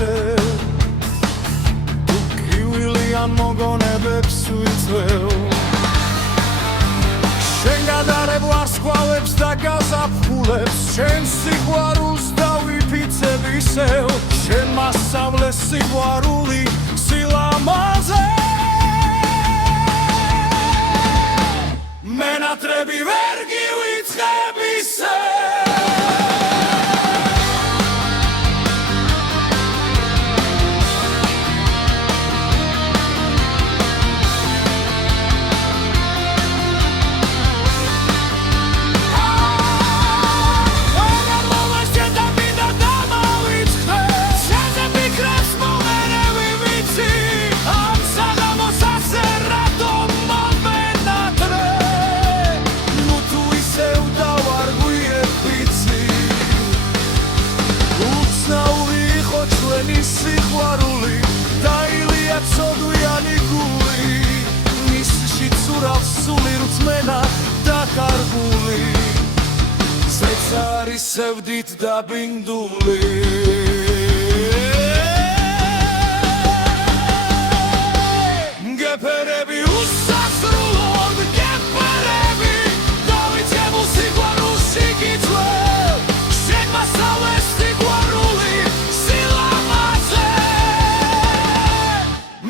ვიხდე თუ კივილიან მოგონებებს ვიწევ შენ გადარებ ვარსკვლავებს და გაზაფხულებს შენ სიყვარულს დავიფიცებ ისევ შენ მასწავლე სიყვარული სილამაზე მენატრები ვერ გივიწყებ ისევ სიყვარული დაილია ცოდვიანი გული მისში ცურავს სული რწმენა დაკარგული ზეცარი სევდით დაბინდული გეფერები უსასრულოდ გეფერები დავიწყებულ სიყვარულს იკითხავ შენ მასწავლე სიყვარული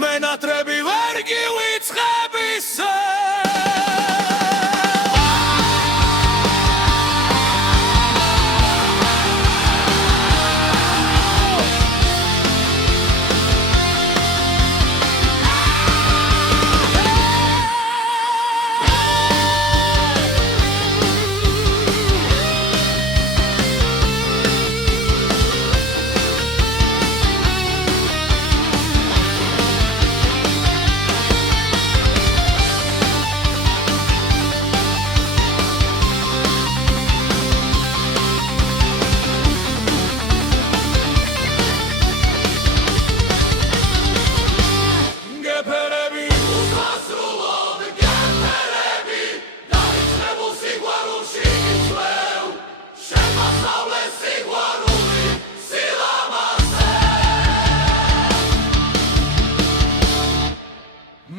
მენატრები ვერ გივიწყებ ისევ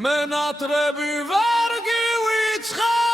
მენატრები ვერ გივიწყებ